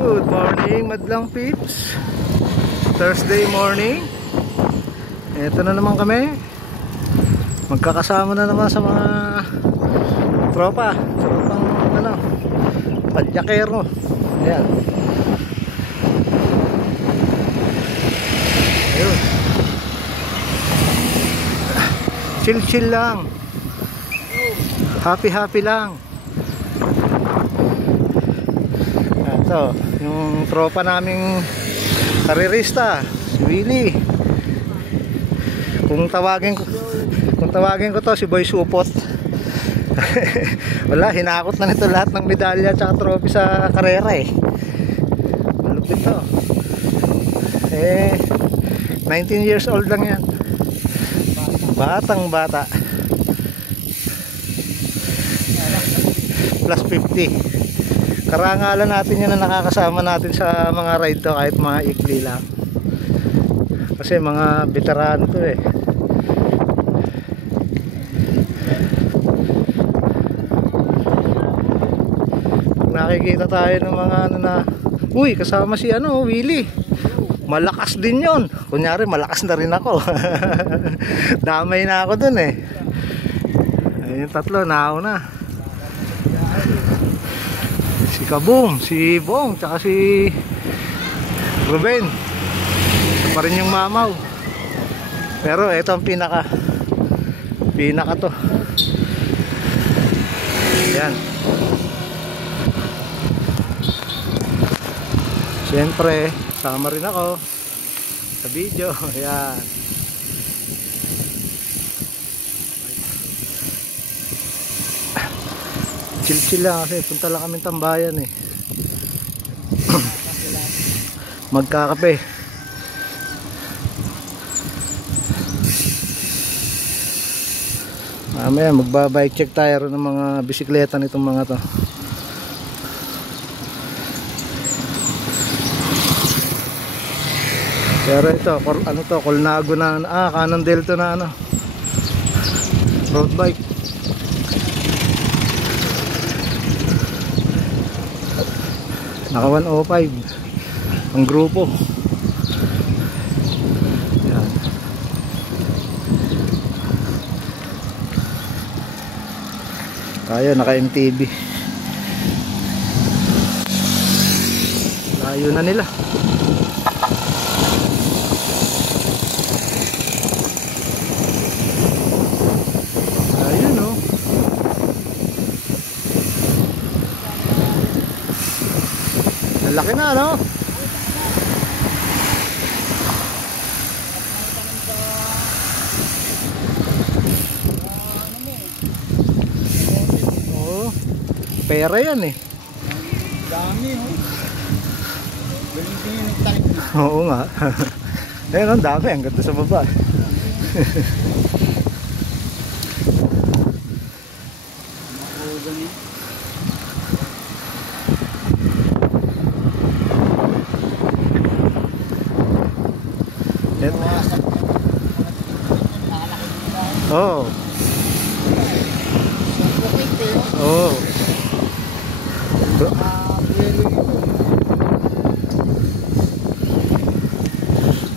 Good morning, madlang peeps. Thursday morning. Ito na naman kami. Magkakasama na naman sa mga tropa. Tropang ano, padyakero. Ayan. Ayun. Chill lang. Happy lang. Ito, yung tropa naming karirista, si Willie. Kung tawagin ko to, si Boy Supot. Wala, hinakot na nito lahat ng medalya at trophy sa karera eh. Malupit to. 19 years old lang yan. Batang bata. Plus 50. Karangalan natin yan na nakakasama natin sa mga ride to kahit mga ikli lang. Kasi mga veterano to eh. Pag nakikita tayo ng mga ano na, uy, kasama si ano, Willie. Malakas din yon. Kunyari malakas na rin ako. Damay na ako dun eh. Ayun, tatlo, nauna. Si Kaboom, si Bong, tsaka si Ruben. Ito pa rin yung mamaw. Pero ito ang pinaka to. Yan. Siyempre, sama rin ako sa video. Yan. Chill lang kasi punta lang kami tambayan eh. Magkakape. Mamaya magbabike check tayo ng mga bisikleta nitong mga to. Pero ito, ano to, Colnago na, Cannondale to na ano, road bike. Naka 105 ang grupo. Yan. Tayo naka MTB. Layo na nila. Ayun oh. Laki na, no? Oo. Pera yan eh. Dami, oh. Galing yung nagtarik na. Oo nga. Ayun, ang dami. Ang ganda sa baba. Oh. Oh.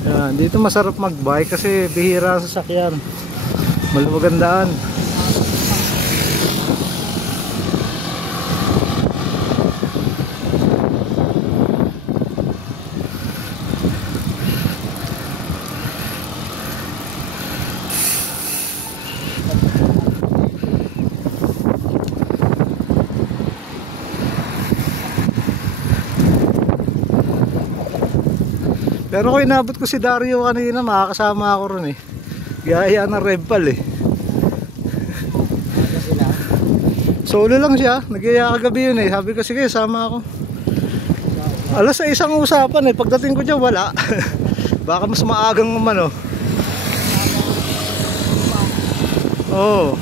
Yan, dito masarap magbike kasi bihira ang sasakyan. Malumagandaan. Pero kung inabot ko si Dario kanina, makakasama ako ron eh. Gaya ng Revpal eh. Solo lang siya, nag-iaya kagabi yun eh. Sabi ko sige, sama ako. Alas sa isang usapan eh, pagdating ko dyan wala. Baka mas maagang umano. Oo.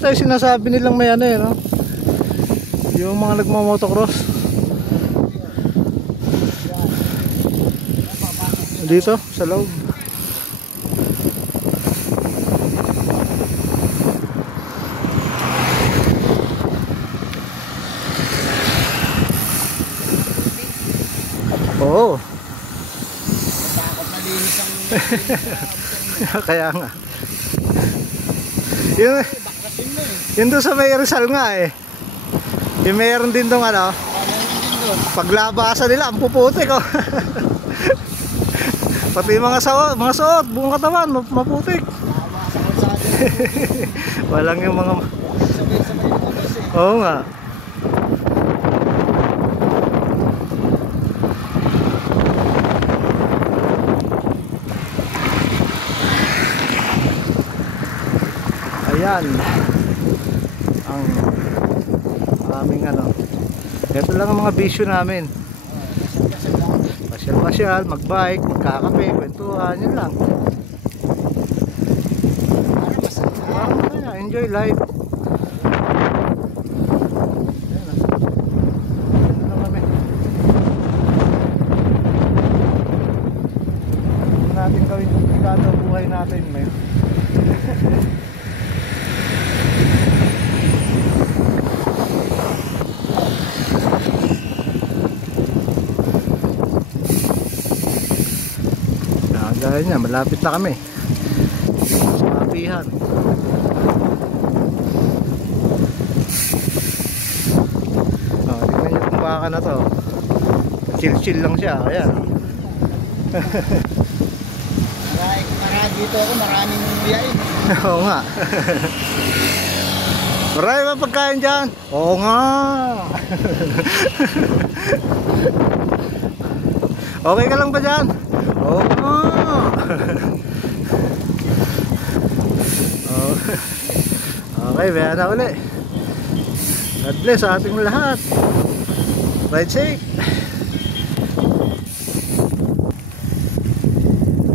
Ito yung sinasabi nilang may ano eh, no? Yung mga nagmamotocross. Dito, sa loob. Oo. Takot na linis ang Kaya nga. Yung, baklasin mo eh. yun doon sa may Rizal nga eh. Yung mayroon din doon ano. Meron din doon. Paglabasa nila, ang puputik oh. Pati yung mga suot, buong katawan, maputik. Tama sa kalsada. Walang yung mga... Sabay-sabay yung oras eh. Oo nga. Ayan. Ang aming ano. Ito lang ang mga bisyo namin. Pasyal-pasyal, mag-bike, magkakape, kwentuhan, yun lang. Enjoy life. Ayan na. Ayan lang kami. Huwag natin gawin komplikado ang buhay natin. May. Gaya niya, malapit na kami sa apihan. Tignan niyo kung baka na to. Chill-chill lang siya. Ayan. Marami dito ako, maraming biyain. Oo nga. Marami ba pagkain dyan? Oo nga. Okay ka lang ba dyan? Oo nga. Okay, bayan na uli. God bless sa ating lahat. Ride safe.